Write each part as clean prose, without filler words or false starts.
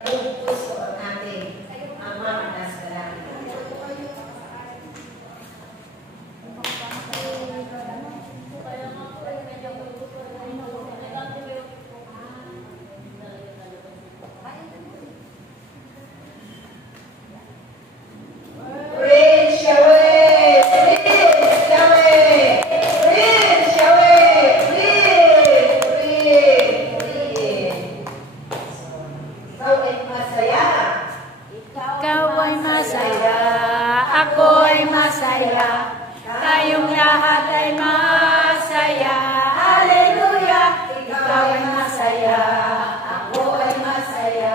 Buong puso ang ating Ama na sa langit. Tayong lahat ay masaya. Hallelujah! Ikaw ay masaya. Ako ay masaya.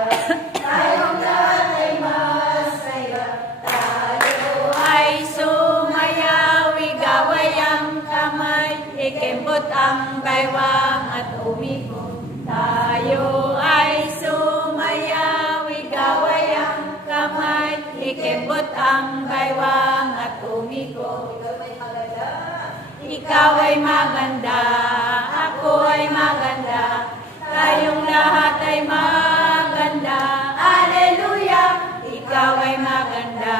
Tayong lahat ay masaya. Tayo ay sumayaw. Igaway ang kamay. Ikimbot ang baywang at umiko. Tayo ay sumayaw. Igaway ang kamay. Ikimbot ang baywang at umiko. Ikaw ay maganda, ako ay maganda, tayong lahat ay maganda. Hallelujah! Ikaw ay maganda,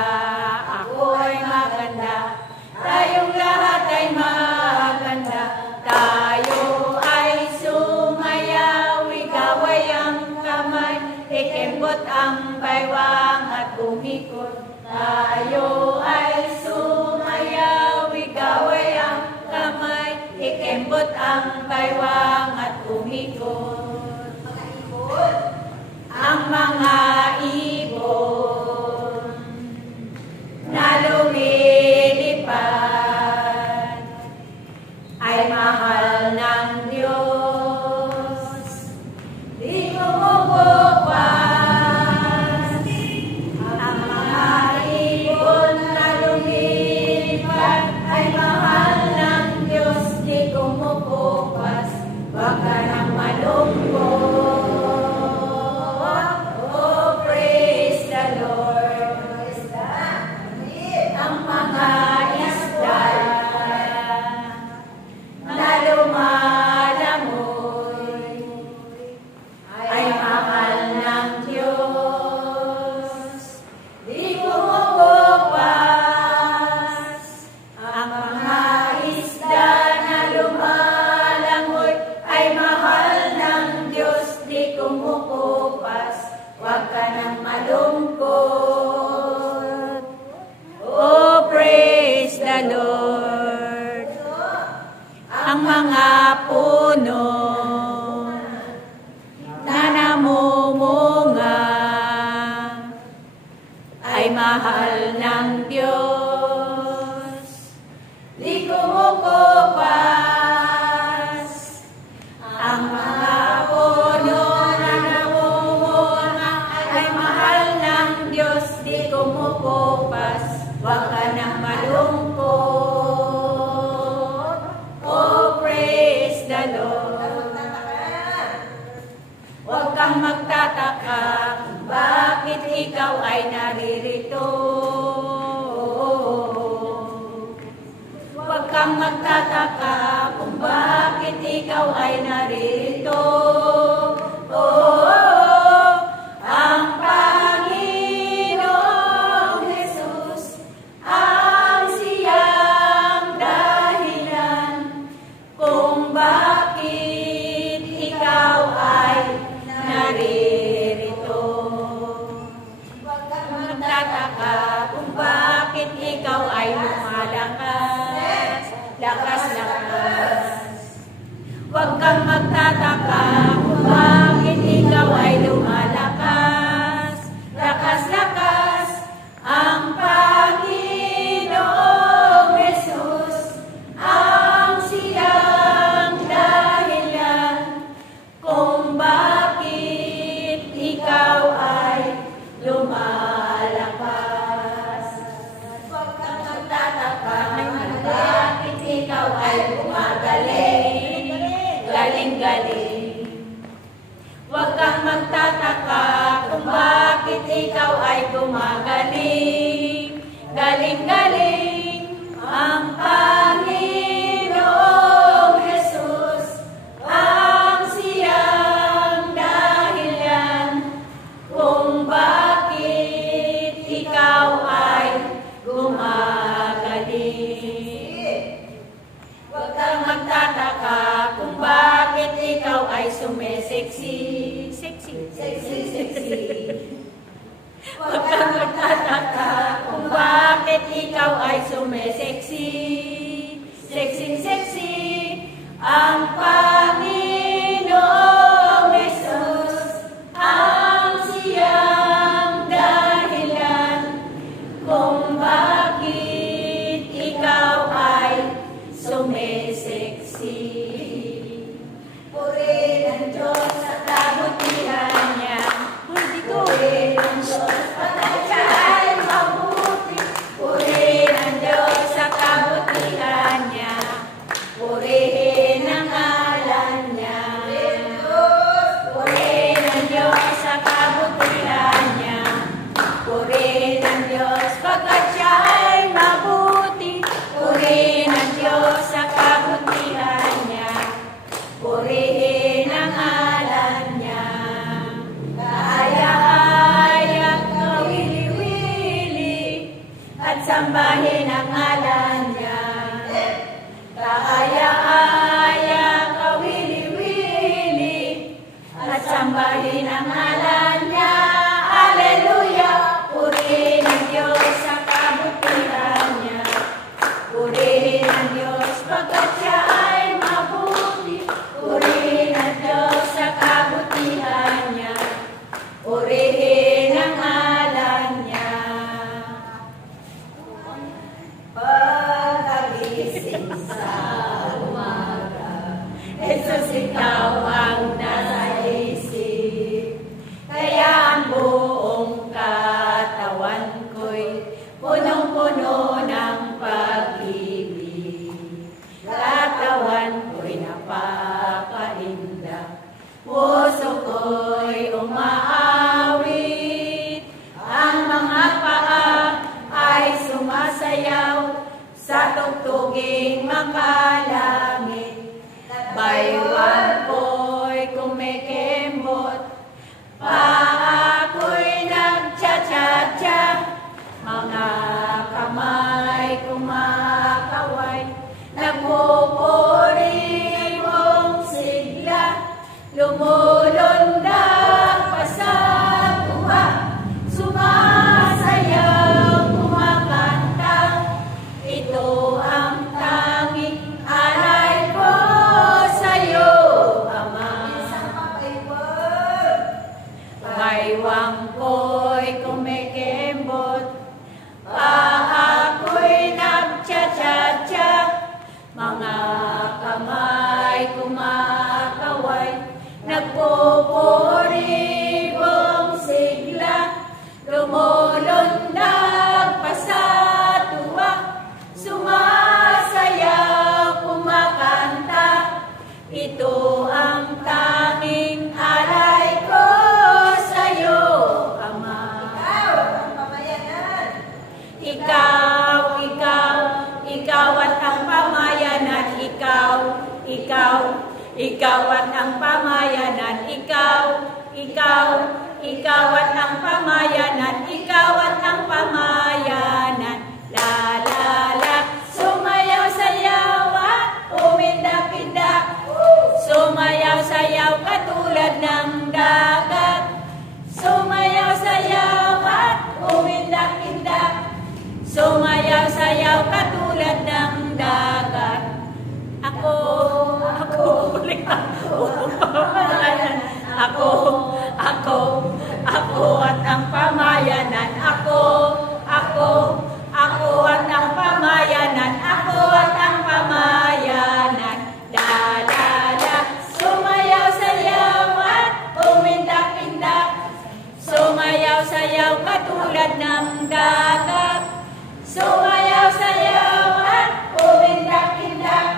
ako ay maganda, tayong lahat ay maganda. Tayo ay sumayaw, ikaw ay ang kamay, ikimbot ang baywang at umikot. Tayo ay sumayaw, ikaw ay ang kamay, ikimbot ang baywang at umikot. Ang mga ibon na lumilipad ay mahal ng Diyos. Di kumukupas. Ang mga ibon na lumilipad ay mahal ng Diyos. Di kumukupas. Huwag ka nang malungkot. Oh, praise the Lord. Ang mga isda na lumalamoy ay mahal ng Diyos. Di kumukupas. Ang mga isda na lumalangoy ay mahal ng Diyos. Di kumukupas. Huwag ka nang malungkot. Oh, praise the Lord. Ang mga puno na namumunga ay mahal ng Diyos. Di kumukupas. Ang mga puno na namumunga ay mahal ng Diyos. Di kumukupas. Huwag ka nang malungkot. Oh, praise the Lord. Huwag kang magtataka kung bakit ikaw ay naririto. Huwag kang magtataka kung bakit ikaw ay naririto. Ang Panginoong Jesus ang siyang dahilan kung bakit ikaw ay naririto. Huwag kang magtataka kung bakit ikaw ay lumalakas. Lakas. Huwag kang magtataka kung bakit ikaw ay lumalakas. Lakas. Ang Panginoong Jesus ang siyang dahilan kung bakit ikaw ay lumalakas. Huwag kang magtataka kung bakit ikaw ay gumagaling. Galing. sumisexy. Huwag kang magtataka kung bakit ikaw ay sumisexy. Sexy, ang Panginoong Jesus, ang siyang dahilan kung bakit ikaw ay sumisexy. Purihin ang Diyos sa kabutihan niya. Purihin ang Diyos pagkat siya ay mabuti. Purihin ang Diyos sa kabutihan niya. Purihin ang ngalan niya. Purihin ang Diyos sa kabutihan niya. Purihin ang Diyos pagkat siya ay mabuti. Purihin ang Diyos sa kabutihan niya. Purihin ang ngalan niya. Kaaya-aya, kawili-wili, at sambahin ang ngalan niya. Kaaya-aya, kawili-wili, at sambahin ang ngalan niya. Alleluia! Purihin ang Diyos sa kabutihan niya. Purihin ang Diyos pagkat siya ay mabuti. Purihin ang Diyos sa kabutihan niya. Purihin ang ngalan niya. Pagkagising sa umaga, Jesus, ikaw ang nasa isip. Kaya ang buong katawan ko'y punong-puno ng pag-ibig. Katawan ko'y napakainda, puso ko'y umaawit. Ang mga paa ay sumasayaw sa tugtuging makalangit. Baywang ko'y kumikembot, paa ko'y nagcha-cha-cha. Mga kamay kumakaway, nagpupuri mong sigla. Lumulundag pa sa tuwa, sumasayaw, kumakanta. Ito ang tanging alay ko sa'yo, Ama. Baywang ko'y kumikembot, paa ko'y nagcha-cha-cha. Mga kamay kumakaway, nagpupuri mong sigla. Lumulundag pa sa tuwa, sumasayaw, kumakanta. Ito ang tanging alay ko sa'yo, Ama. Ikaw at ang pamayanan. Ikaw at ang pamayanan. Ikaw at ang pamayanan. Ikaw at ang pamayanan. La la la. Sumayaw-sayaw at umindak-indak. Sumayaw-sayaw katulad ng dagat. Sumayaw-sayaw at umindak-indak. Sumayaw-sayaw katulad ng dagat. Ako at ang pamayanan. Ako at ang pamayanan. Ako at ang pamayanan. La la la. Sumayaw-sayaw at umindak-indak. Sumayaw-sayaw katulad ng dagat. Sumayaw-sayaw at umindak-indak.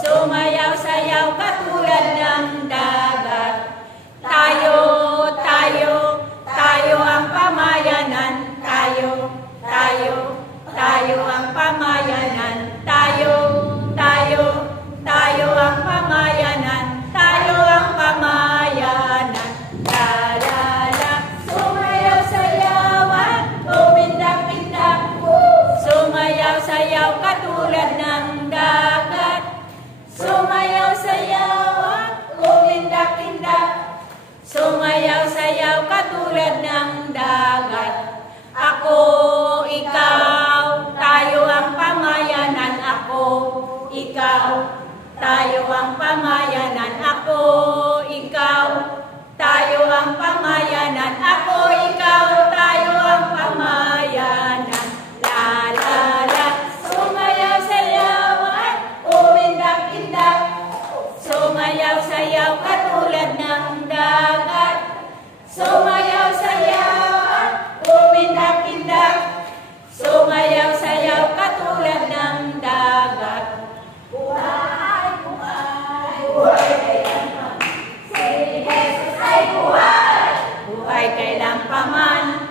Sumayaw-sayaw katulad ng dagat. Tayo ang pamayanan. Tayo ang pamayanan. Tayo ang pamayanan. Tayo ang pamayanan. La la la. Sumayaw-sayaw at umindak-indak. Sumayaw-sayaw katulad ng dagat. Sumayaw-sayaw at ikaw. Tayo ang pamayanan, ako, ikaw. Tayo ang pamayanan, ako, ikaw. Tayo ang pamayanan. La la la, sumayaw sayaw at umindak-indak. Sumayaw sayaw katulad ng dagat. Sumayaw sayaw at umindak-indak. Sumayaw sayaw katulad ng dagat. Buhay, buhay, buhay kailanman. Si Jesus ay buhay. Buhay kailanman.